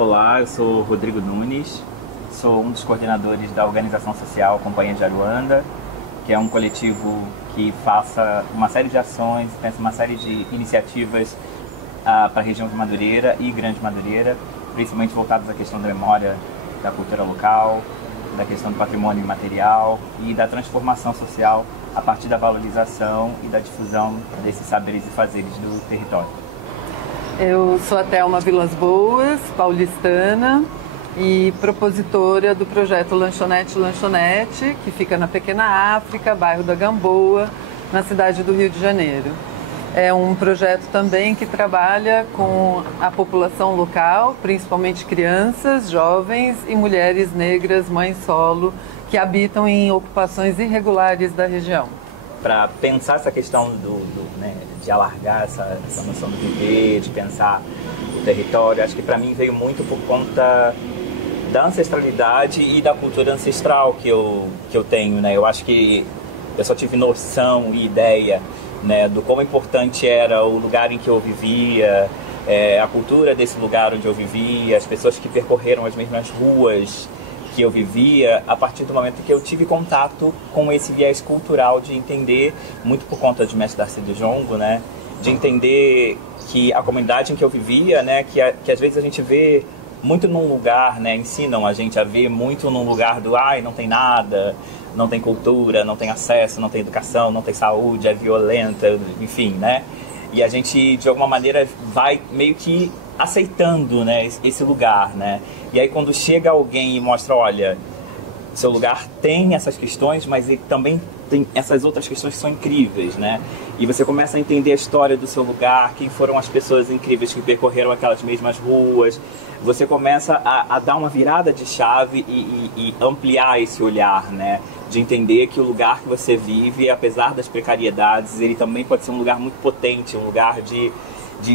Olá, eu sou Rodrigo Nunes, sou um dos coordenadores da organização social Companhia de Aruanda, que é um coletivo que faça uma série de ações, pensa uma série de iniciativas para a região de Madureira e Grande Madureira, principalmente voltadas à questão da memória da cultura local, da questão do patrimônio imaterial e da transformação social a partir da valorização e da difusão desses saberes e fazeres do território. Eu sou a Thelma Vilas Boas, paulistana e propositora do projeto Lanchonete Lanchonete, que fica na Pequena África, bairro da Gamboa, na cidade do Rio de Janeiro. É um projeto também que trabalha com a população local, principalmente crianças, jovens e mulheres negras, mães solo, que habitam em ocupações irregulares da região. Para pensar essa questão de alargar essa noção do viver, de pensar o território, acho que para mim veio muito por conta da ancestralidade e da cultura ancestral que eu tenho, né? Eu acho que eu só tive noção e ideia, né, do quão importante era o lugar em que eu vivia, a cultura desse lugar onde eu vivia, as pessoas que percorreram as mesmas ruas que eu vivia, a partir do momento que eu tive contato com esse viés cultural de entender, muito por conta de Mestre Darcy Jongo, né, de entender que a comunidade em que eu vivia, né, que às vezes a gente vê muito num lugar, né, ensinam a gente a ver muito num lugar do ai, não tem nada, não tem cultura, não tem acesso, não tem educação, não tem saúde, é violenta, enfim, né? E a gente, de alguma maneira, vai meio que aceitando, né, esse lugar, né? E aí quando chega alguém e mostra, olha, seu lugar tem essas questões, mas ele também tem essas outras questões que são incríveis, né? E você começa a entender a história do seu lugar, quem foram as pessoas incríveis que percorreram aquelas mesmas ruas. Você começa a dar uma virada de chave e ampliar esse olhar, né? De entender que o lugar que você vive, apesar das precariedades, ele também pode ser um lugar muito potente, um lugar de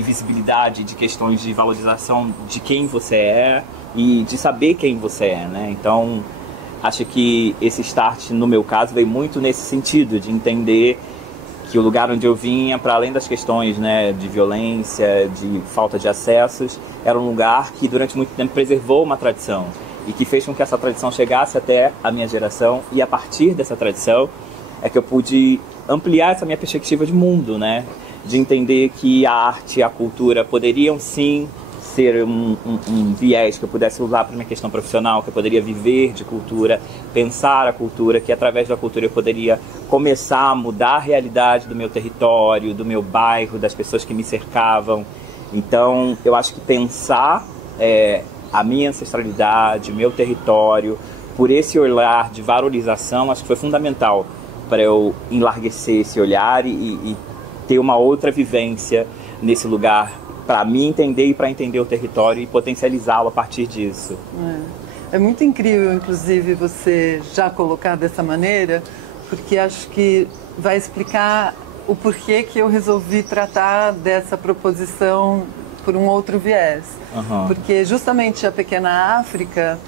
visibilidade, de questões de valorização de quem você é e de saber quem você é, né? Então, acho que esse start, no meu caso, veio muito nesse sentido, de entender que o lugar onde eu vinha, para além das questões, né, de violência, de falta de acessos, era um lugar que durante muito tempo preservou uma tradição e que fez com que essa tradição chegasse até a minha geração, e a partir dessa tradição é que eu pude ampliar essa minha perspectiva de mundo, né? De entender que a arte e a cultura poderiam sim ser um viés que eu pudesse usar para minha questão profissional, que eu poderia viver de cultura, pensar a cultura, que através da cultura eu poderia começar a mudar a realidade do meu território, do meu bairro, das pessoas que me cercavam. Então, eu acho que pensar a minha ancestralidade, meu território, por esse olhar de valorização, acho que foi fundamental para eu enlarguecer esse olhar e ter uma outra vivência nesse lugar, para me entender e para entender o território e potencializá-lo a partir disso. É muito incrível, inclusive, você já colocar dessa maneira, porque acho que vai explicar o porquê que eu resolvi tratar dessa proposição por um outro viés. Uhum. Porque justamente a Pequena África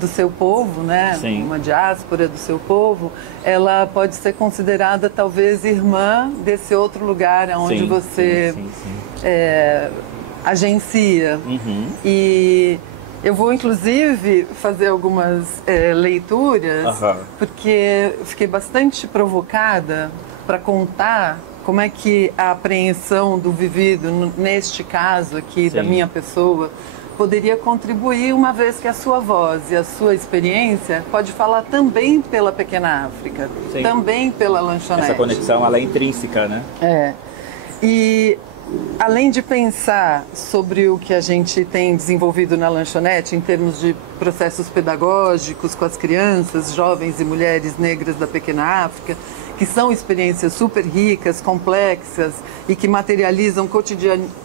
do seu povo, né? Sim. Uma diáspora do seu povo, ela pode ser considerada talvez irmã desse outro lugar onde você agencia. Uhum. E eu vou inclusive fazer algumas leituras, porque fiquei bastante provocada para contar como é que a apreensão do vivido, neste caso aqui, da minha pessoa, poderia contribuir, uma vez que a sua voz e a sua experiência pode falar também pela Pequena África, também pela lanchonete. Essa conexão, ela é intrínseca, né? E além de pensar sobre o que a gente tem desenvolvido na lanchonete em termos de processos pedagógicos com as crianças, jovens e mulheres negras da Pequena África, que são experiências super ricas, complexas e que materializam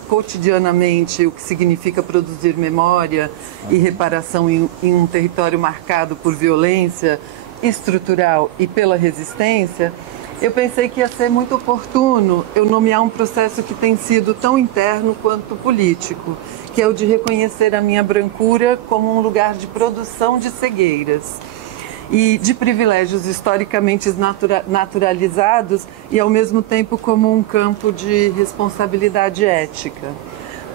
cotidianamente o que significa produzir memória e reparação em um território marcado por violência estrutural e pela resistência, eu pensei que ia ser muito oportuno eu nomear um processo que tem sido tão interno quanto político, que é o de reconhecer a minha brancura como um lugar de produção de cegueiras e de privilégios historicamente naturalizados e, ao mesmo tempo, como um campo de responsabilidade ética.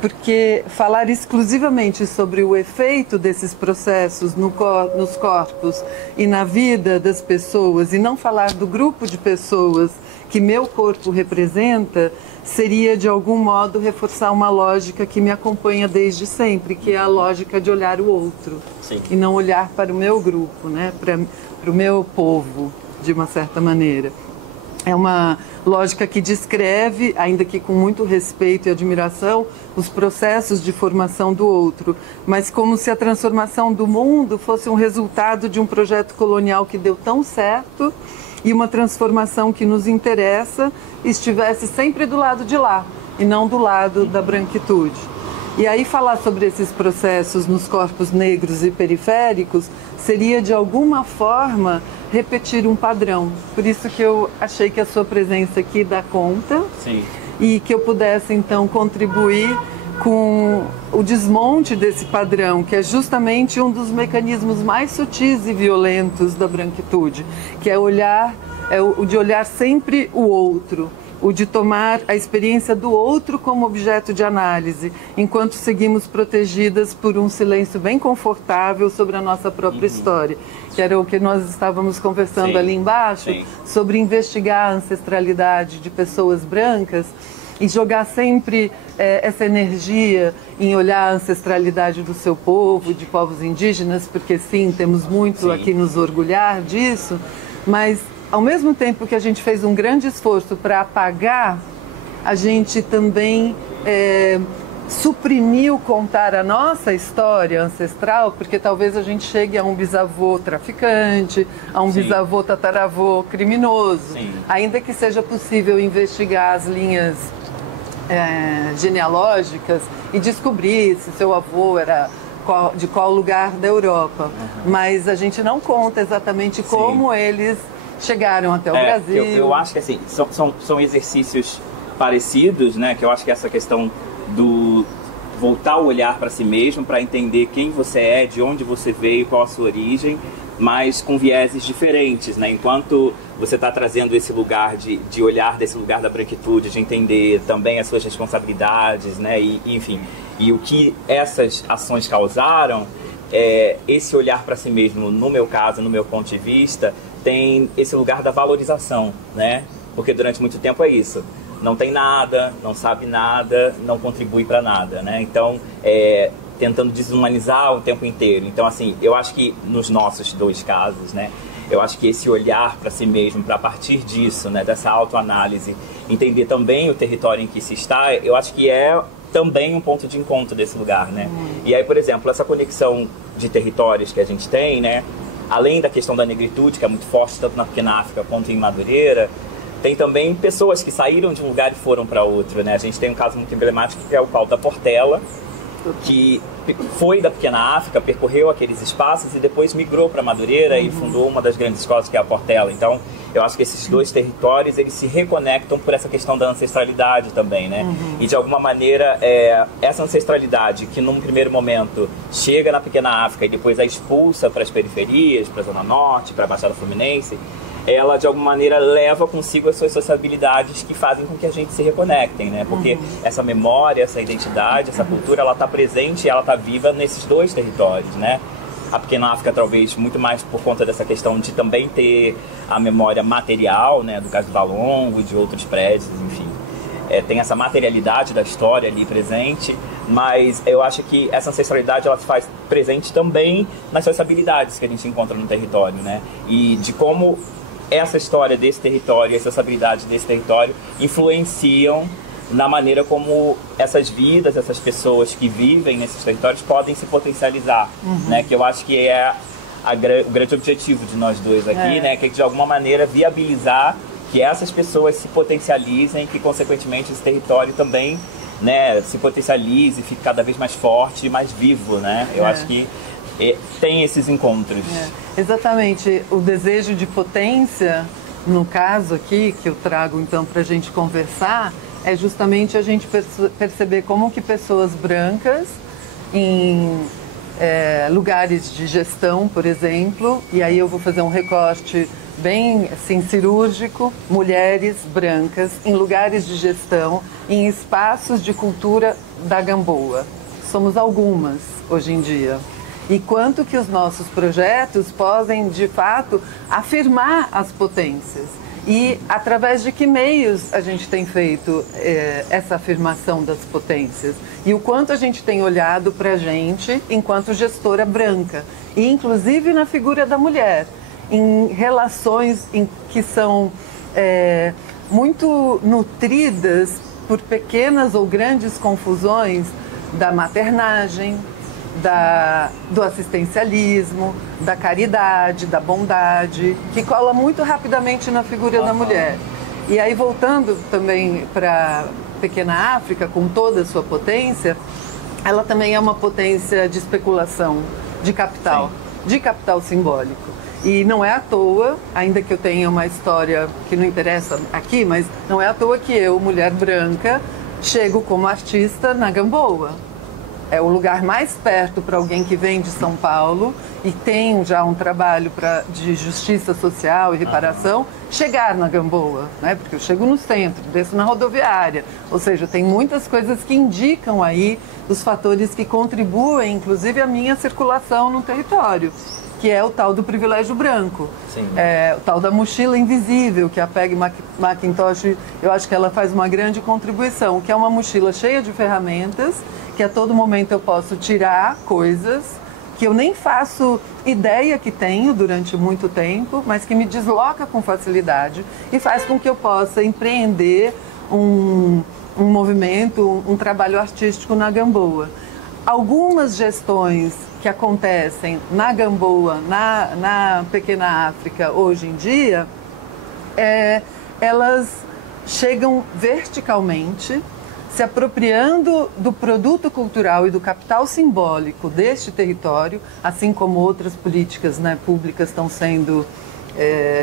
porque falar exclusivamente sobre o efeito desses processos nos corpos e na vida das pessoas, e não falar do grupo de pessoas que meu corpo representa, seria de algum modo reforçar uma lógica que me acompanha desde sempre, que é a lógica de olhar o outro. Sim. E não olhar para o meu grupo, né? Para o meu povo, de uma certa maneira. É uma lógica que descreve, ainda que com muito respeito e admiração, os processos de formação do outro, mas como se a transformação do mundo fosse um resultado de um projeto colonial que deu tão certo e uma transformação que nos interessa estivesse sempre do lado de lá e não do lado da branquitude. E aí falar sobre esses processos nos corpos negros e periféricos seria de alguma forma repetir um padrão. Por isso que eu achei que a sua presença aqui dá conta. Sim. E que eu pudesse então contribuir com o desmonte desse padrão, que é justamente um dos mecanismos mais sutis e violentos da branquitude, que é o de olhar sempre o outro, o de tomar a experiência do outro como objeto de análise, enquanto seguimos protegidas por um silêncio bem confortável sobre a nossa própria história, que era o que nós estávamos conversando ali embaixo, sobre investigar a ancestralidade de pessoas brancas e jogar sempre essa energia em olhar a ancestralidade do seu povo, de povos indígenas, porque sim, temos muito aqui nos orgulhar disso, mas ao mesmo tempo que a gente fez um grande esforço para apagar, a gente também suprimiu contar a nossa história ancestral, porque talvez a gente chegue a um bisavô traficante, a um bisavô tataravô criminoso, ainda que seja possível investigar as linhas genealógicas e descobrir se seu avô era de qual lugar da Europa. Mas a gente não conta exatamente como eles chegaram até o Brasil. Eu acho que assim, são exercícios parecidos, né? Que eu acho que essa questão do voltar o olhar para si mesmo, para entender quem você é, de onde você veio, qual a sua origem, mas com vieses diferentes, né? Enquanto você está trazendo esse lugar de olhar desse lugar da branquitude, de entender também as suas responsabilidades, né? E enfim, e o que essas ações causaram, esse olhar para si mesmo, no meu caso, no meu ponto de vista, tem esse lugar da valorização, né? Porque durante muito tempo é isso. Não tem nada, não sabe nada, não contribui para nada, né? Então, tentando desumanizar o tempo inteiro. Então, assim, eu acho que nos nossos dois casos, né? Eu acho que esse olhar para si mesmo, para a partir disso, né? Dessa autoanálise, entender também o território em que se está, eu acho que é também um ponto de encontro desse lugar, né? E aí, por exemplo, essa conexão de territórios que a gente tem, né? Além da questão da negritude, que é muito forte tanto na Pequena África quanto em Madureira, tem também pessoas que saíram de um lugar e foram para outro, né? A gente tem um caso muito emblemático que é o Paulo da Portela, que foi da Pequena África, percorreu aqueles espaços e depois migrou para Madureira e fundou uma das grandes escolas que é a Portela. Então, eu acho que esses dois territórios, eles se reconectam por essa questão da ancestralidade também, né? E de alguma maneira, essa ancestralidade que num primeiro momento chega na Pequena África e depois a expulsa para as periferias, para a Zona Norte, para a Baixada Fluminense, ela de alguma maneira leva consigo as suas sociabilidades que fazem com que a gente se reconectem, né? Porque essa memória, essa identidade, essa cultura, ela está presente e ela está viva nesses dois territórios, né? A Pequena África talvez muito mais por conta dessa questão de também ter a memória material, né? Do caso do Valongo, de outros prédios, enfim. Tem essa materialidade da história ali presente, mas eu acho que essa ancestralidade ela se faz presente também nas sociabilidades que a gente encontra no território, né? E de como essa história desse território, essa sociabilidade desse território influenciam na maneira como essas vidas, essas pessoas que vivem nesses territórios podem se potencializar, né? Que eu acho que é o grande objetivo de nós dois aqui, né? Que é de alguma maneira viabilizar que essas pessoas se potencializem, que consequentemente esse território também, né, se potencialize, fique cada vez mais forte e mais vivo, né? Eu acho que tem esses encontros. Exatamente. O desejo de potência, no caso aqui, que eu trago então para a gente conversar, é justamente a gente perceber como que pessoas brancas em lugares de gestão, por exemplo, e aí eu vou fazer um recorte bem assim, cirúrgico, mulheres brancas em lugares de gestão, em espaços de cultura da Gamboa? Somos algumas hoje em dia. E quanto que os nossos projetos podem, de fato, afirmar as potências. E através de que meios a gente tem feito essa afirmação das potências. E o quanto a gente tem olhado para a gente enquanto gestora branca. E inclusive na figura da mulher. Em relações que são muito nutridas por pequenas ou grandes confusões da maternagem, do assistencialismo, da caridade, da bondade, que cola muito rapidamente na figura da mulher. E aí, voltando também para Pequena África, com toda a sua potência, ela também é uma potência de especulação, de capital simbólico. E não é à toa, ainda que eu tenha uma história que não interessa aqui, mas não é à toa que eu, mulher branca, chego como artista na Gamboa. É o lugar mais perto para alguém que vem de São Paulo e tem já um trabalho de justiça social e reparação, chegar na Gamboa, né? Porque eu chego no centro, desço na rodoviária. Ou seja, tem muitas coisas que indicam aí os fatores que contribuem, inclusive, à minha circulação no território, que é o tal do privilégio branco. O tal da mochila invisível, que a Peggy McIntosh, eu acho que ela faz uma grande contribuição, que é uma mochila cheia de ferramentas, que a todo momento eu posso tirar coisas que eu nem faço ideia que tenho durante muito tempo, mas que me desloca com facilidade e faz com que eu possa empreender um movimento, um trabalho artístico na Gamboa. Algumas gestões que acontecem na Gamboa, na Pequena África hoje em dia, elas chegam verticalmente, se apropriando do produto cultural e do capital simbólico deste território, assim como outras políticas, né, públicas estão sendo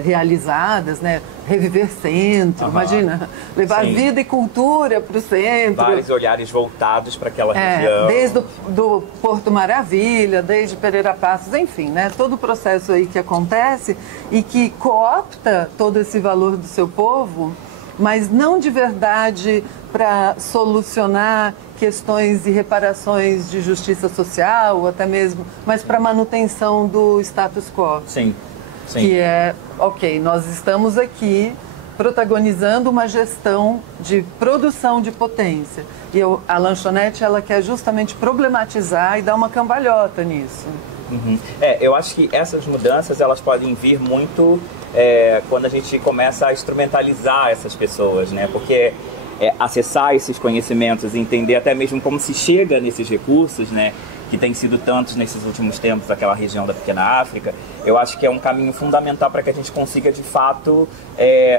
realizadas, né? Reviver centro, imagina, levar vida e cultura para o centro. Vários olhares voltados para aquela região. Desde do Porto Maravilha, desde Pereira Passos, enfim, né? Todo o processo aí que acontece e que coopta todo esse valor do seu povo, mas não de verdade para solucionar questões e reparações de justiça social, ou até mesmo, mas para manutenção do status quo. Sim. Que é, ok, nós estamos aqui protagonizando uma gestão de produção de potência. E a lanchonete, ela quer justamente problematizar e dar uma cambalhota nisso. Eu acho que essas mudanças, elas podem vir muito quando a gente começa a instrumentalizar essas pessoas, né? Porque acessar esses conhecimentos, entender até mesmo como se chega nesses recursos, né? Que tem sido tantos nesses últimos tempos daquela região da Pequena África, eu acho que é um caminho fundamental para que a gente consiga, de fato,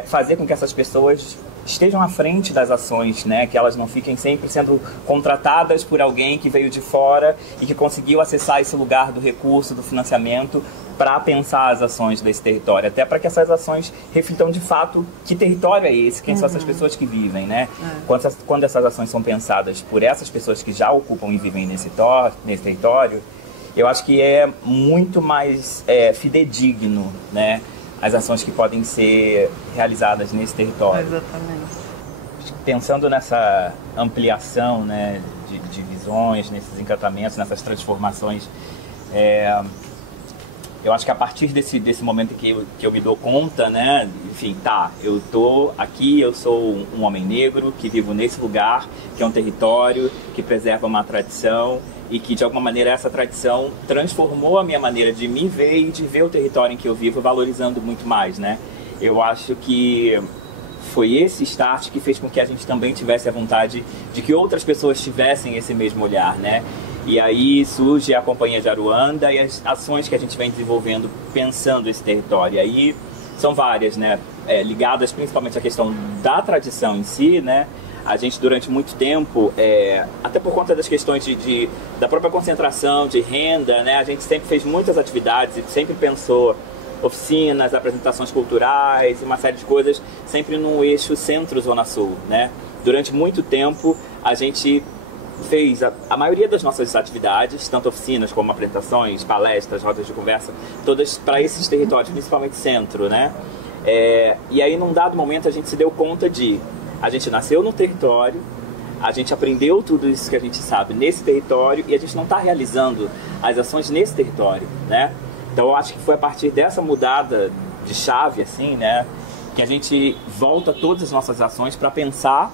fazer com que essas pessoas estejam à frente das ações, né? Que elas não fiquem sempre sendo contratadas por alguém que veio de fora e que conseguiu acessar esse lugar do recurso, do financiamento, para pensar as ações desse território, até para que essas ações reflitam de fato que território é esse, quem são essas pessoas que vivem, né? Quando essas ações são pensadas por essas pessoas que já ocupam e vivem nesse território, eu acho que é muito mais fidedigno, né? As ações que podem ser realizadas nesse território. Exatamente. Pensando nessa ampliação, né, de visões, nesses encantamentos, nessas transformações, eu acho que a partir desse momento que eu me dou conta, né, enfim, eu tô aqui, eu sou um homem negro que vivo nesse lugar, que é um território que preserva uma tradição e que, de alguma maneira, essa tradição transformou a minha maneira de me ver e de ver o território em que eu vivo, valorizando muito mais, né? Eu acho que foi esse start que fez com que a gente também tivesse a vontade de que outras pessoas tivessem esse mesmo olhar, né? E aí surge a Companhia de Aruanda e as ações que a gente vem desenvolvendo pensando esse território. E aí são várias, né? Ligadas principalmente à questão da tradição em si, né? A gente, durante muito tempo, até por conta das questões da própria concentração de renda, né? A gente sempre fez muitas atividades e sempre pensou oficinas, apresentações culturais e uma série de coisas sempre no eixo centro-zona sul, né? Durante muito tempo, a gente fez a maioria das nossas atividades, tanto oficinas como apresentações, palestras, rodas de conversa, todas para esses territórios, principalmente centro, né? E aí, num dado momento, a gente se deu conta a gente nasceu no território, a gente aprendeu tudo isso que a gente sabe nesse território e a gente não está realizando as ações nesse território, né? Então eu acho que foi a partir dessa mudada de chave, assim, né, que a gente volta todas as nossas ações para pensar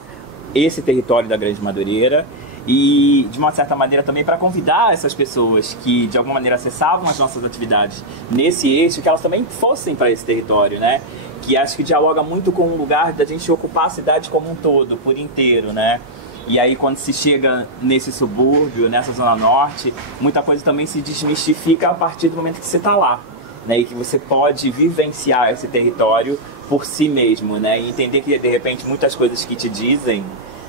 esse território da Grande Madureira e, de uma certa maneira, também para convidar essas pessoas que, de alguma maneira, acessavam as nossas atividades nesse eixo, que elas também fossem para esse território, né? Que acho que dialoga muito com o lugar da gente ocupar a cidade como um todo, por inteiro, né? E aí, quando se chega nesse subúrbio, nessa zona norte, muita coisa também se desmistifica a partir do momento que você está lá, né? E que você pode vivenciar esse território por si mesmo, né? E entender que, de repente, muitas coisas que te dizem,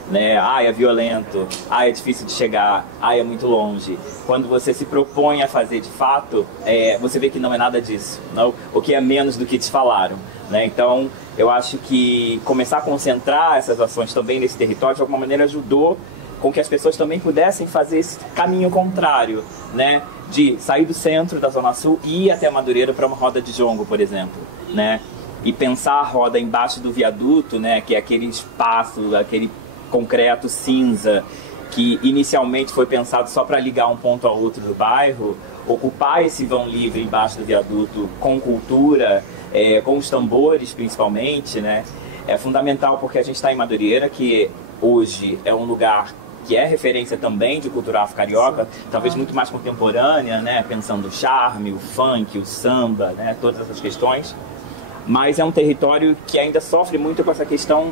né? É violento, é difícil de chegar, é muito longe. Quando você se propõe a fazer de fato, você vê que não é nada disso, não? O que é menos do que te falaram, né? Então, eu acho que começar a concentrar essas ações também nesse território, de alguma maneira, ajudou com que as pessoas também pudessem fazer esse caminho contrário, né? De sair do centro da Zona Sul e ir até Madureira para uma roda de jongo, por exemplo, né? E pensar a roda embaixo do viaduto, né? Que é aquele espaço, aquele concreto cinza que inicialmente foi pensado só para ligar um ponto ao outro do bairro, ocupar esse vão livre embaixo do viaduto com cultura, com os tambores principalmente, né? É fundamental porque a gente está em Madureira, que hoje é um lugar que é referência também de cultura afro-carioca, talvez muito mais contemporânea, né? Pensando o charme, o funk, o samba, né? Todas essas questões. Mas é um território que ainda sofre muito com essa questão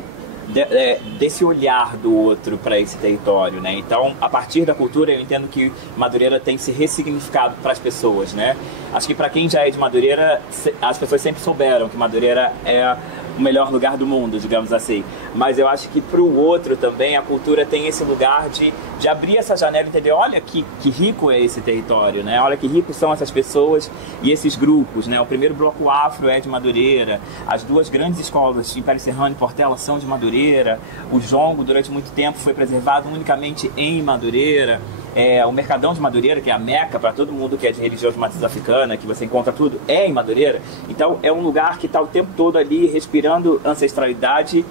desse olhar do outro para esse território, né? Então, a partir da cultura, eu entendo que Madureira tem se ressignificado para as pessoas, né? Acho que para quem já é de Madureira, as pessoas sempre souberam que Madureira é o melhor lugar do mundo, digamos assim. Mas eu acho que para o outro também, a cultura tem esse lugar de abrir essa janela e entender, olha que rico é esse território, né? Olha que ricos são essas pessoas e esses grupos, né? O primeiro bloco afro é de Madureira, as duas grandes escolas, Império Serrano e Portela, são de Madureira, o jongo durante muito tempo foi preservado unicamente em Madureira, o Mercadão de Madureira, que é a meca para todo mundo que é de religião de matriz africana, que você encontra tudo, é em Madureira. Então é um lugar que está o tempo todo ali respirando ancestralidade,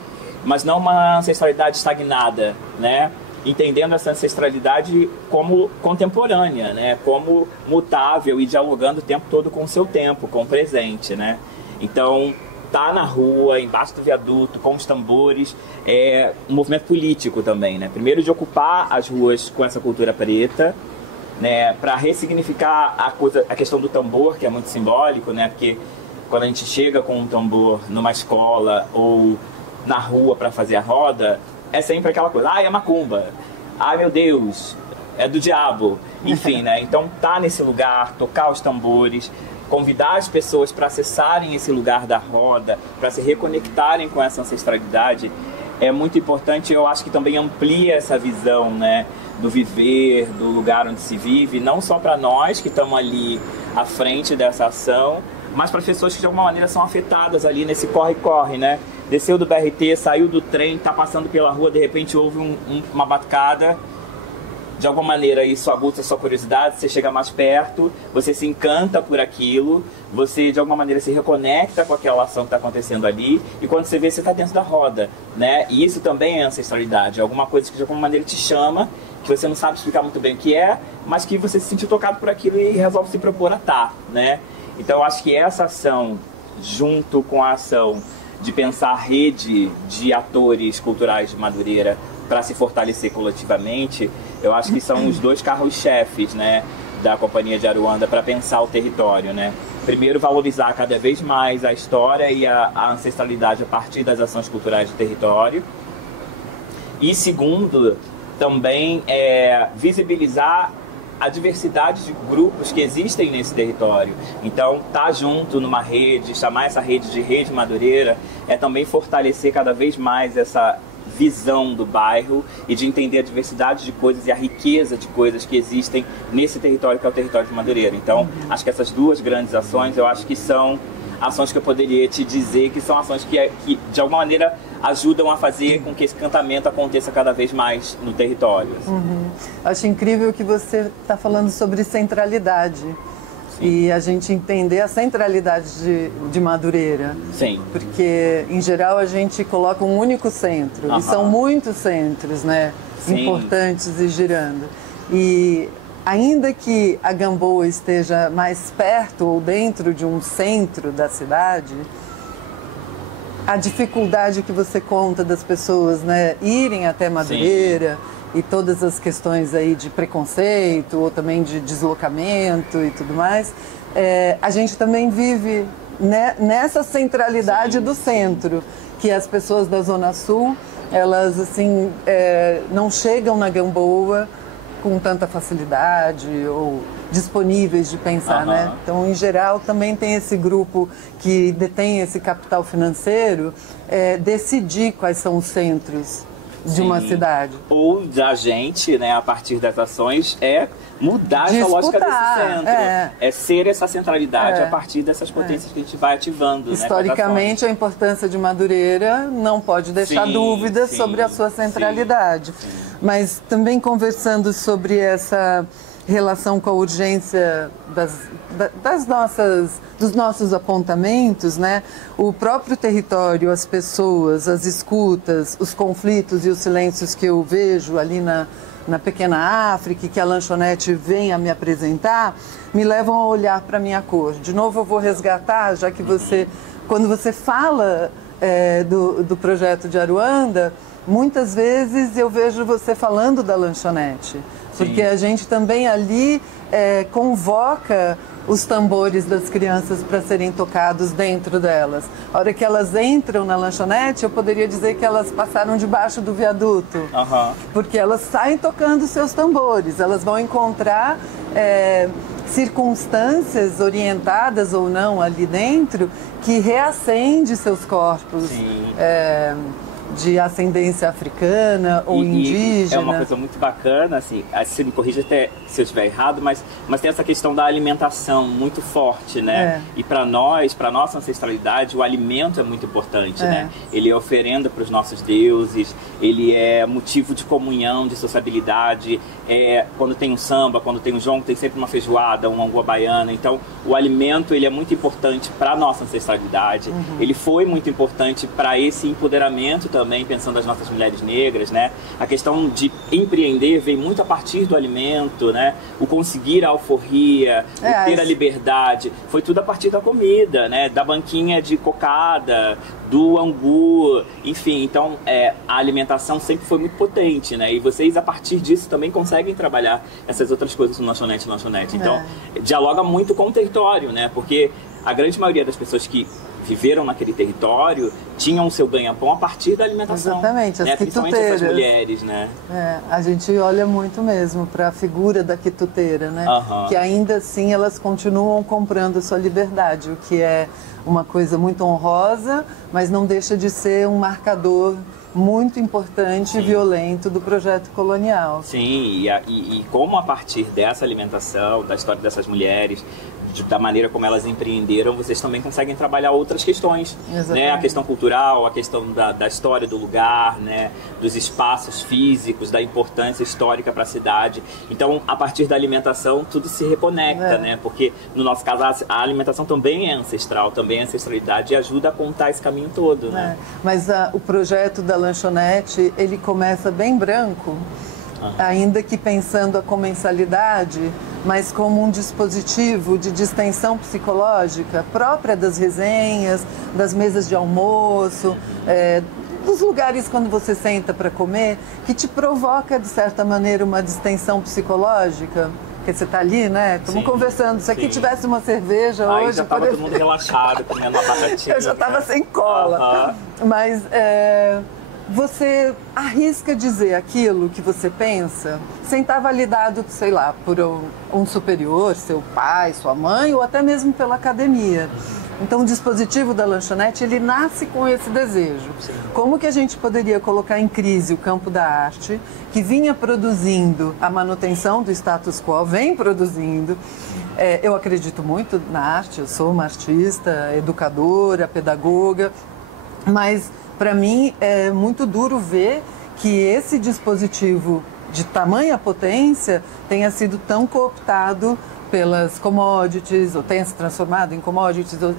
mas não uma ancestralidade estagnada, né? Entendendo essa ancestralidade como contemporânea, né? Como mutável e dialogando o tempo todo com o seu tempo, com o presente, né? Então, tá na rua, embaixo do viaduto, com os tambores, é um movimento político também, né? Primeiro de ocupar as ruas com essa cultura preta, né? Para ressignificar a questão do tambor, que é muito simbólico, né? Porque quando a gente chega com um tambor numa escola ou na rua para fazer a roda, é sempre aquela coisa, é macumba, meu Deus, é do diabo, enfim, né? Então tá nesse lugar, tocar os tambores, convidar as pessoas para acessarem esse lugar da roda, para se reconectarem com essa ancestralidade, é muito importante. Eu acho que também amplia essa visão, né, do viver, do lugar onde se vive, não só para nós que estamos ali à frente dessa ação, mas para as pessoas que de alguma maneira são afetadas ali nesse corre-corre, né? Desceu do BRT, saiu do trem, está passando pela rua, de repente houve uma batucada. De alguma maneira isso aguça a sua curiosidade, você chega mais perto, você se encanta por aquilo, você de alguma maneira se reconecta com aquela ação que está acontecendo ali, e quando você vê, você está dentro da roda, né? E isso também é ancestralidade, é alguma coisa que de alguma maneira te chama, que você não sabe explicar muito bem o que é, mas que você se sentiu tocado por aquilo e resolve se propor a estar, né? Então eu acho que essa ação, junto com a ação de pensar a rede de atores culturais de Madureira para se fortalecer coletivamente, eu acho que são os dois carros-chefes, né, da Companhia de Aruanda para pensar o território, né? Primeiro, valorizar cada vez mais a história e a ancestralidade a partir das ações culturais do território. E segundo, também visibilizar a diversidade de grupos que existem nesse território. Então, estar junto numa rede, chamar essa rede de Rede Madureira, é também fortalecer cada vez mais essa visão do bairro e de entender a diversidade de coisas e a riqueza de coisas que existem nesse território que é o território de Madureira. Então, acho que essas duas grandes ações, eu acho que são ações que eu poderia te dizer que são ações que de alguma maneira ajudam a fazer com que esse encantamento aconteça cada vez mais no território. Assim. Acho incrível que você está falando sobre centralidade, e a gente entender a centralidade de Madureira. Sim. Porque, em geral, a gente coloca um único centro, e são muitos centros, né, importantes e girando. E ainda que a Gamboa esteja mais perto ou dentro de um centro da cidade, a dificuldade que você conta das pessoas, né, irem até Madureira, e todas as questões aí de preconceito ou também de deslocamento e tudo mais, a gente também vive nessa centralidade do centro, que as pessoas da Zona Sul, elas assim, não chegam na Gamboa com tanta facilidade ou disponíveis de pensar, né? Então, em geral, também tem esse grupo que detém esse capital financeiro, decidir quais são os centros de uma cidade. Ou da gente, né, a partir das ações, mudar essa lógica desse centro. Ser essa centralidade a partir dessas potências que a gente vai ativando. Historicamente, né, a importância de Madureira não pode deixar dúvidas sobre a sua centralidade. Mas também conversando sobre essa relação com a urgência dos nossos apontamentos, né? O próprio território, as pessoas, as escutas, os conflitos e os silêncios que eu vejo ali na pequena África, que a lanchonete vem a me apresentar, me levam a olhar para a minha cor. De novo, eu vou resgatar, já que quando você fala do projeto de Aruanda, muitas vezes eu vejo você falando da lanchonete, porque a gente também ali convoca os tambores das crianças para serem tocados dentro delas. A hora que elas entram na lanchonete, eu poderia dizer que elas passaram debaixo do viaduto, porque elas saem tocando seus tambores, elas vão encontrar circunstâncias orientadas ou não ali dentro que reacende seus corpos. De ascendência africana ou indígena. É uma coisa muito bacana, assim, você me corrige até se eu estiver errado, mas tem essa questão da alimentação muito forte, né? E para nós, para nossa ancestralidade, o alimento é muito importante, né? Ele é oferenda para os nossos deuses, ele é motivo de comunhão, de sociabilidade. Quando tem um samba, quando tem um jongo, tem sempre uma feijoada, uma angu baiana. Então, o alimento, ele é muito importante para nossa ancestralidade. Ele foi muito importante para esse empoderamento também, pensando nas nossas mulheres negras, né? A questão de empreender vem muito a partir do alimento, né? O conseguir a alforria, o ter a liberdade, foi tudo a partir da comida, né? Da banquinha de cocada, do angu, enfim. Então, a alimentação sempre foi muito potente, né? E vocês, a partir disso, também conseguem trabalhar essas outras coisas no lanchonete. Então, dialoga muito com o território, né? Porque a grande maioria das pessoas que viveram naquele território tinham o seu ganha-pão a partir da alimentação. Exatamente, as principalmente essas mulheres, né? A gente olha muito mesmo para a figura da quituteira, né? Que ainda assim elas continuam comprando sua liberdade, o que é uma coisa muito honrosa, mas não deixa de ser um marcador muito importante e violento do projeto colonial. Sim, e como a partir dessa alimentação, da história dessas mulheres, da maneira como elas empreenderam, vocês também conseguem trabalhar outras questões, né? A questão cultural, a questão da história do lugar, né? Dos espaços físicos, da importância histórica para a cidade. Então, a partir da alimentação, tudo se reconecta, né? Porque, no nosso caso, a alimentação também é ancestral, também é ancestralidade e ajuda a contar esse caminho todo, né? Mas o projeto da lanchonete, ele começa bem branco, ainda que pensando a comensalidade, mas como um dispositivo de distensão psicológica própria das resenhas, das mesas de almoço, dos lugares quando você senta para comer, que te provoca, de certa maneira, uma distensão psicológica. Porque você está ali, né? Estamos conversando. Se aqui tivesse uma cerveja hoje... já estava todo mundo relaxado, comendo uma batatinha. Eu já estava sem cola. Mas você arrisca dizer aquilo que você pensa sem estar validado, sei lá, por um superior, seu pai, sua mãe, ou até mesmo pela academia. Então, o dispositivo da lanchonete, ele nasce com esse desejo. Como que a gente poderia colocar em crise o campo da arte, que vinha produzindo a manutenção do status quo, vem produzindo. Eu acredito muito na arte, eu sou uma artista, educadora, pedagoga, mas para mim é muito duro ver que esse dispositivo de tamanha potência tenha sido tão cooptado pelas commodities, ou tenha se transformado em commodities, ou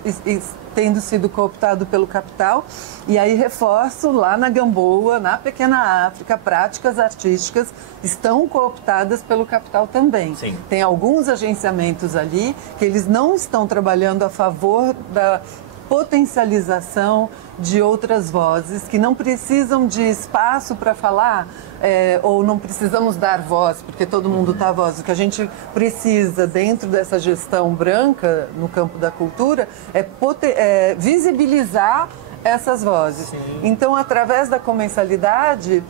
tendo sido cooptado pelo capital. E aí reforço, lá na Gamboa, na Pequena África, práticas artísticas estão cooptadas pelo capital também. Sim. Tem alguns agenciamentos ali que eles não estão trabalhando a favor da potencialização de outras vozes, que não precisam de espaço para falar, ou não precisamos dar voz, porque todo mundo dá voz. O que a gente precisa dentro dessa gestão branca no campo da cultura é visibilizar essas vozes. Sim. Então, através da comensalidade,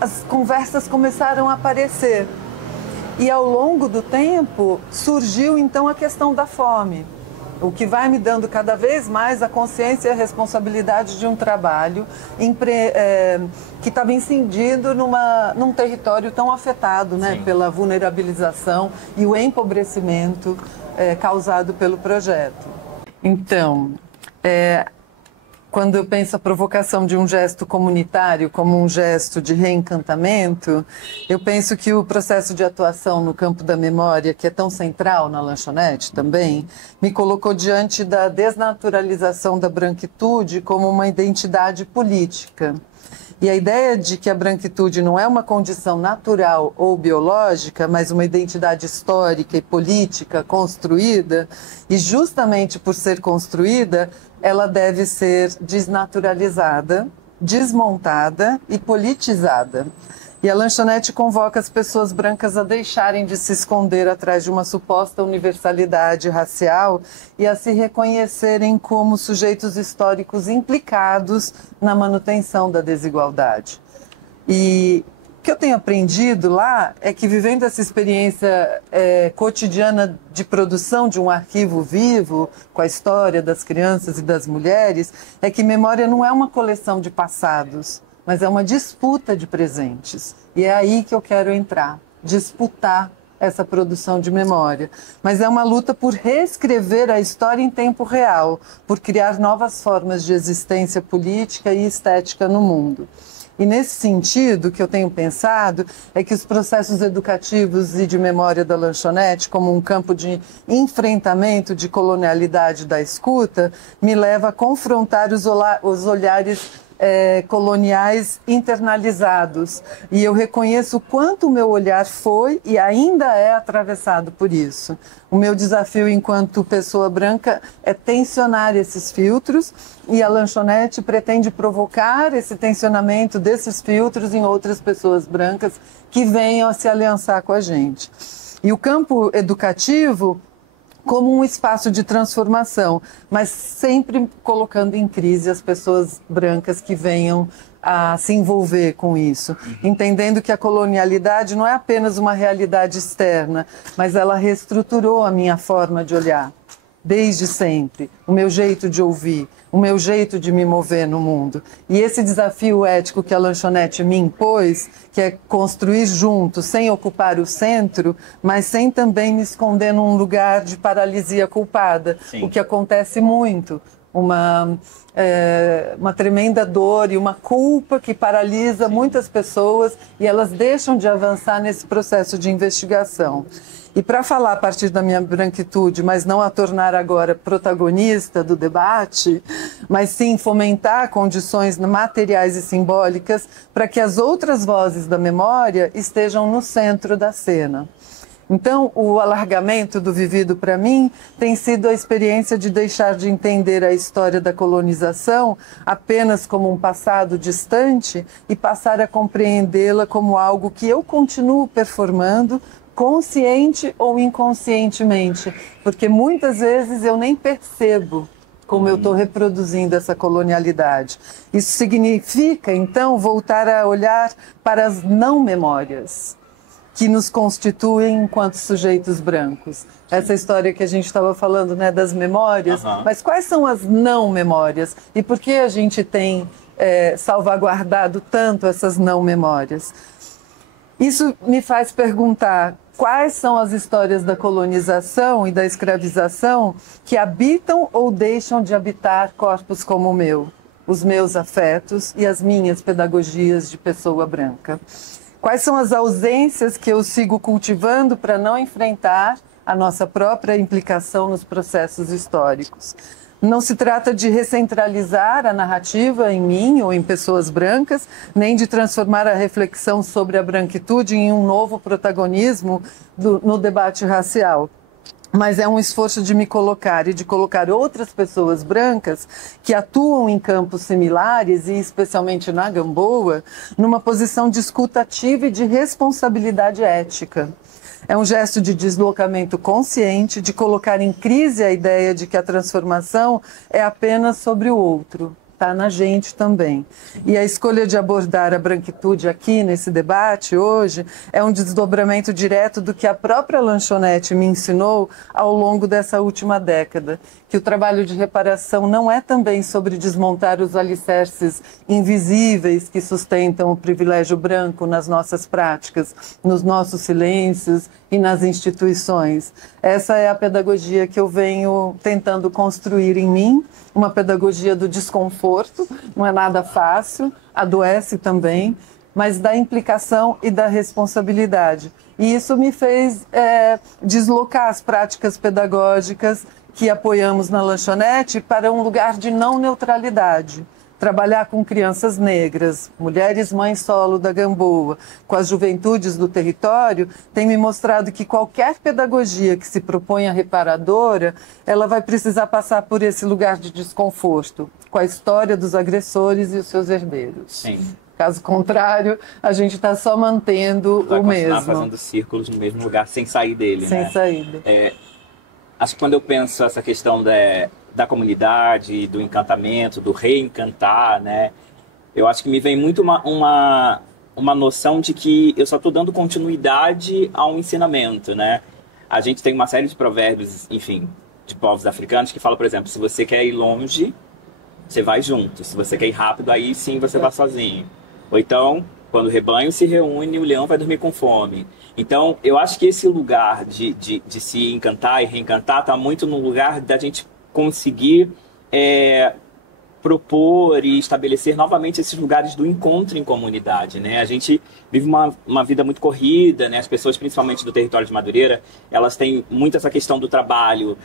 as conversas começaram a aparecer. E ao longo do tempo surgiu então a questão da fome. O que vai me dando cada vez mais a consciência e a responsabilidade de um trabalho que estava incidido num território tão afetado, né, pela vulnerabilização e o empobrecimento causado pelo projeto. Então, quando eu penso a provocação de um gesto comunitário como um gesto de reencantamento, eu penso que o processo de atuação no campo da memória, que é tão central na lanchonete também, me colocou diante da desnaturalização da branquitude como uma identidade política. E a ideia de que a branquitude não é uma condição natural ou biológica, mas uma identidade histórica e política construída, e justamente por ser construída, ela deve ser desnaturalizada, desmontada e politizada. E a lanchonete convoca as pessoas brancas a deixarem de se esconder atrás de uma suposta universalidade racial e a se reconhecerem como sujeitos históricos implicados na manutenção da desigualdade. E o que eu tenho aprendido lá é que, vivendo essa experiência cotidiana de produção de um arquivo vivo com a história das crianças e das mulheres, é que memória não é uma coleção de passados, mas é uma disputa de presentes. E é aí que eu quero entrar, disputar essa produção de memória. Mas é uma luta por reescrever a história em tempo real, por criar novas formas de existência política e estética no mundo. E nesse sentido, o que eu tenho pensado é que os processos educativos e de memória da lanchonete, como um campo de enfrentamento de colonialidade da escuta, me leva a confrontar os olhares coloniais internalizados. E eu reconheço o quanto o meu olhar foi e ainda é atravessado por isso. O meu desafio enquanto pessoa branca é tensionar esses filtros, e a lanchonete pretende provocar esse tensionamento desses filtros em outras pessoas brancas que venham a se aliançar com a gente. E o campo educativo como um espaço de transformação, mas sempre colocando em crise as pessoas brancas que venham a se envolver com isso, entendendo que a colonialidade não é apenas uma realidade externa, mas ela reestruturou a minha forma de olhar, desde sempre, o meu jeito de ouvir, o meu jeito de me mover no mundo. E esse desafio ético que a lanchonete me impôs, que é construir junto, sem ocupar o centro, mas sem também me esconder num lugar de paralisia culpada, o que acontece muito. Uma tremenda dor e uma culpa que paralisa muitas pessoas e elas deixam de avançar nesse processo de investigação. E para falar a partir da minha branquitude, mas não a tornar agora protagonista do debate, mas sim fomentar condições materiais e simbólicas para que as outras vozes da memória estejam no centro da cena. Então, o alargamento do vivido para mim tem sido a experiência de deixar de entender a história da colonização apenas como um passado distante e passar a compreendê-la como algo que eu continuo performando, consciente ou inconscientemente, porque muitas vezes eu nem percebo como eu estou reproduzindo essa colonialidade. Isso significa, então, voltar a olhar para as não-memórias que nos constituem enquanto sujeitos brancos. Essa história que a gente estava falando, né, das memórias, mas quais são as não-memórias? E por que a gente tem salvaguardado tanto essas não-memórias? Isso me faz perguntar quais são as histórias da colonização e da escravização que habitam ou deixam de habitar corpos como o meu, os meus afetos e as minhas pedagogias de pessoa branca. Quais são as ausências que eu sigo cultivando para não enfrentar a nossa própria implicação nos processos históricos? Não se trata de recentralizar a narrativa em mim ou em pessoas brancas, nem de transformar a reflexão sobre a branquitude em um novo protagonismo no debate racial. Mas é um esforço de me colocar e de colocar outras pessoas brancas que atuam em campos similares, e especialmente na Gamboa, numa posição de escuta ativa e de responsabilidade ética. É um gesto de deslocamento consciente, de colocar em crise a ideia de que a transformação é apenas sobre o outro. Está na gente também. E a escolha de abordar a branquitude aqui nesse debate hoje é um desdobramento direto do que a própria lanchonete me ensinou ao longo dessa última década, que o trabalho de reparação não é também sobre desmontar os alicerces invisíveis que sustentam o privilégio branco nas nossas práticas, nos nossos silêncios e nas instituições. Essa é a pedagogia que eu venho tentando construir em mim, uma pedagogia do desconforto, não é nada fácil, adoece também, mas da implicação e da responsabilidade. E isso me fez deslocar as práticas pedagógicas que apoiamos na lanchonete para um lugar de não neutralidade. Trabalhar com crianças negras, mulheres mães solo da Gamboa, com as juventudes do território, tem me mostrado que qualquer pedagogia que se proponha reparadora, ela vai precisar passar por esse lugar de desconforto, com a história dos agressores e os seus herdeiros. Sim. Caso contrário, a gente está só mantendo o mesmo. Vai continuar fazendo círculos no mesmo lugar, sem sair dele, sem saída. Acho que quando eu penso essa questão da comunidade, do encantamento, do reencantar, né? Eu acho que me vem muito uma noção de que eu só estou dando continuidade ao ensinamento, né? A gente tem uma série de provérbios, enfim, de povos africanos que falam, por exemplo, se você quer ir longe, você vai junto. Se você quer ir rápido, aí sim você vai sozinho. Ou então, quando o rebanho se reúne, o leão vai dormir com fome. Então, eu acho que esse lugar de se encantar e reencantar está muito no lugar da gente conseguir propor e estabelecer novamente esses lugares do encontro em comunidade, né? A gente vive uma vida muito corrida, né? As pessoas, principalmente do território de Madureira, elas têm muito essa questão do trabalho,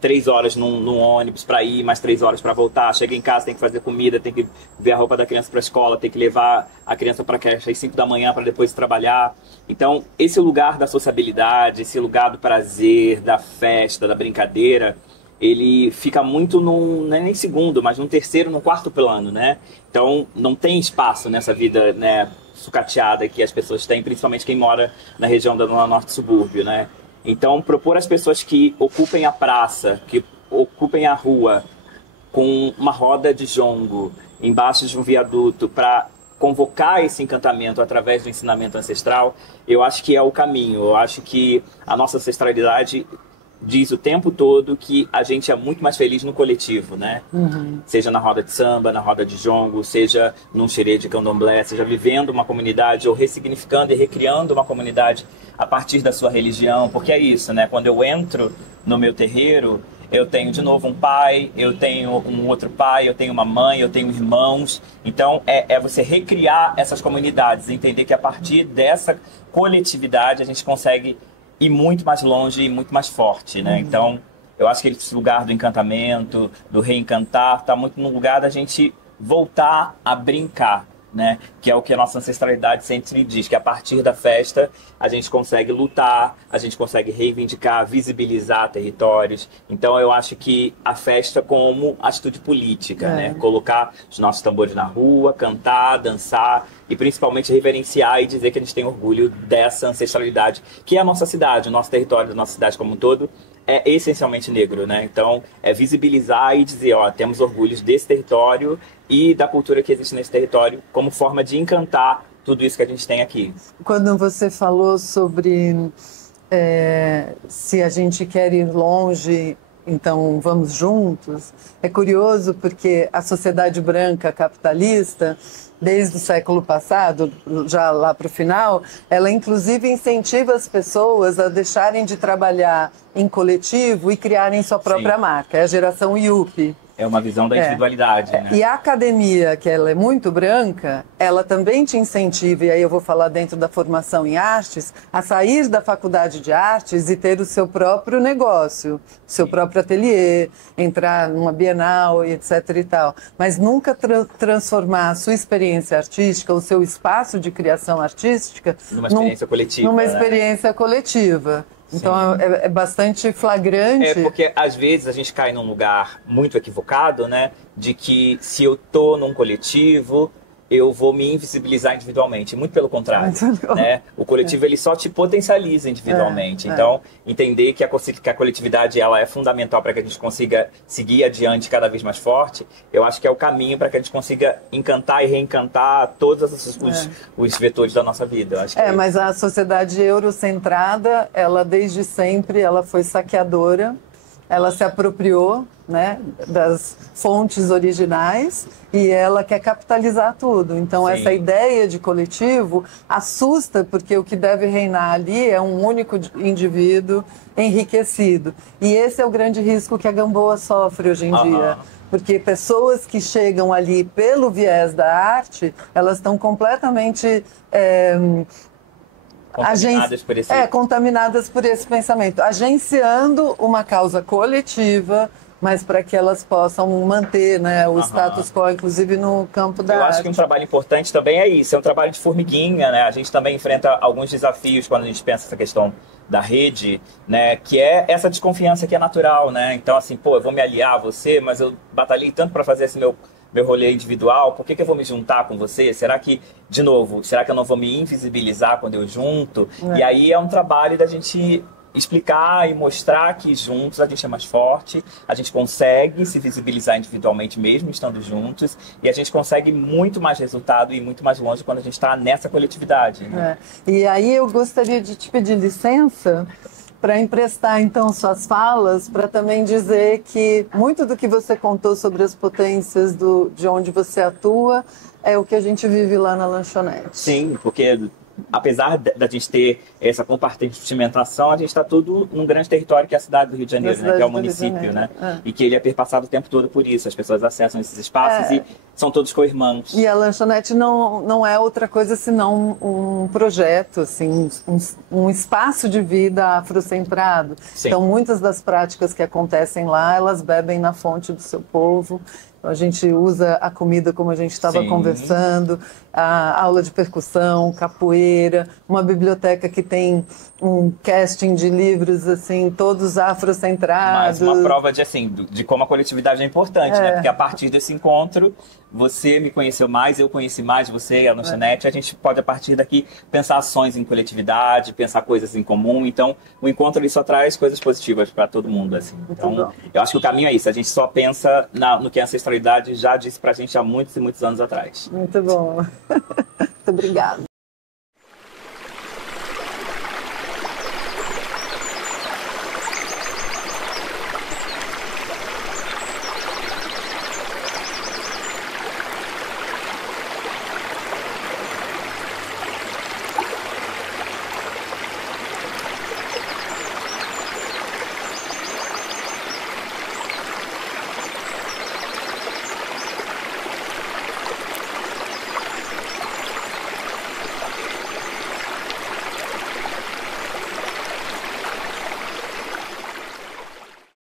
3 horas num ônibus para ir, mais 3 horas para voltar, chega em casa, tem que fazer comida, tem que ver a roupa da criança para a escola, tem que levar a criança para a creche às 5 da manhã para depois trabalhar. Então, esse lugar da sociabilidade, esse lugar do prazer, da festa, da brincadeira, ele fica muito não é nem segundo, mas num terceiro, num quarto plano, né? Então, não tem espaço nessa vida, né, sucateada que as pessoas têm, principalmente quem mora na região da Zona Norte subúrbio, né? Então, propor às pessoas que ocupem a praça, que ocupem a rua com uma roda de jongo embaixo de um viaduto para convocar esse encantamento através do ensinamento ancestral, eu acho que é o caminho. Eu acho que a nossa ancestralidade diz o tempo todo que a gente é muito mais feliz no coletivo, né? Uhum. Seja na roda de samba, na roda de jongo, seja num xerê de candomblé, seja vivendo uma comunidade ou ressignificando e recriando uma comunidade a partir da sua religião, porque é isso, né? Quando eu entro no meu terreiro, eu tenho de novo um pai, eu tenho um outro pai, eu tenho uma mãe, eu tenho irmãos. Então, é você recriar essas comunidades, entender que a partir dessa coletividade a gente consegue ir muito mais longe e muito mais forte, né? Então, eu acho que esse lugar do encantamento, do reencantar, está muito no lugar da gente voltar a brincar, né? Que é o que a nossa ancestralidade sempre diz, que a partir da festa a gente consegue lutar, a gente consegue reivindicar, visibilizar territórios. Então, eu acho que a festa como atitude política, né? Colocar os nossos tambores na rua, cantar, dançar e principalmente reverenciar e dizer que a gente tem orgulho dessa ancestralidade, que é a nossa cidade, o nosso território, a nossa cidade como um todo, é essencialmente negro, né? Então, é visibilizar e dizer, ó, temos orgulhos desse território e da cultura que existe nesse território como forma de encantar tudo isso que a gente tem aqui. Quando você falou sobre se a gente quer ir longe, então vamos juntos, é curioso porque a sociedade branca capitalista, desde o século passado, já lá para o final, ela inclusive incentiva as pessoas a deixarem de trabalhar em coletivo e criarem sua própria marca. É a geração Yuppie. É uma visão da individualidade, né? E a academia, que ela é muito branca, ela também te incentiva, e aí eu vou falar dentro da formação em artes, a sair da faculdade de artes e ter o seu próprio negócio, seu próprio ateliê, entrar numa bienal, etc e tal. Mas nunca transformar a sua experiência artística, o seu espaço de criação artística... Numa experiência coletiva. Numa né? experiência coletiva. Então é bastante flagrante. É porque às vezes a gente cai num lugar muito equivocado, né? De que se eu tô num coletivo, eu vou me invisibilizar individualmente. Muito pelo contrário, né? O coletivo ele só te potencializa individualmente. Então, entender que a coletividade ela é fundamental para que a gente consiga seguir adiante cada vez mais forte, eu acho que é o caminho para que a gente consiga encantar e reencantar todos os vetores da nossa vida. Eu acho que mas a sociedade eurocentrada, ela desde sempre ela foi saqueadora. Ela se apropriou, né, das fontes originais e ela quer capitalizar tudo. Então, essa ideia de coletivo assusta, porque o que deve reinar ali é um único indivíduo enriquecido. E esse é o grande risco que a Gamboa sofre hoje em dia. Porque pessoas que chegam ali pelo viés da arte, elas estão completamente... contaminadas por esse pensamento, agenciando uma causa coletiva, mas para que elas possam manter, né, o status quo, inclusive no campo da arte. Eu acho que um trabalho importante também é isso, é um trabalho de formiguinha, né? A gente também enfrenta alguns desafios quando a gente pensa essa questão da rede, né, que é essa desconfiança que é natural, né? Então, assim, eu vou me aliar a você, mas eu batalhei tanto para fazer esse meu rolê individual, por que eu vou me juntar com você? Será que, de novo, será que eu não vou me invisibilizar quando eu junto? E aí é um trabalho da gente explicar e mostrar que juntos a gente é mais forte, a gente consegue se visibilizar individualmente mesmo estando juntos, e a gente consegue muito mais resultado e muito mais longe quando a gente está nessa coletividade. Né? E aí eu gostaria de te pedir licença para emprestar, então, suas falas, para também dizer que muito do que você contou sobre as potências de onde você atua é o que a gente vive lá na lanchonete. Sim, porque apesar da gente ter essa compartimentação, a gente está tudo num grande território que é a cidade do Rio de Janeiro, né? Que é o município, né? E que ele é perpassado o tempo todo por isso. As pessoas acessam esses espaços e são todos co-irmãos. E a lanchonete não é outra coisa senão um projeto, assim, um espaço de vida afrocentrado. Então, muitas das práticas que acontecem lá, elas bebem na fonte do seu povo. A gente usa a comida como a gente estava conversando, a aula de percussão, capoeira, uma biblioteca que tem um casting de livros, assim, todos afrocentrados. Mais uma prova de como a coletividade é importante, né? Porque a partir desse encontro, você me conheceu mais, eu conheci mais você, a lanchonete, a gente pode, a partir daqui, pensar ações em coletividade, pensar coisas em comum. Então, o encontro ele só traz coisas positivas para todo mundo, assim. Então, eu acho que o caminho é isso, a gente só pensa no que a ancestralidade já disse pra gente há muitos e muitos anos atrás. Muito bom. Muito obrigada.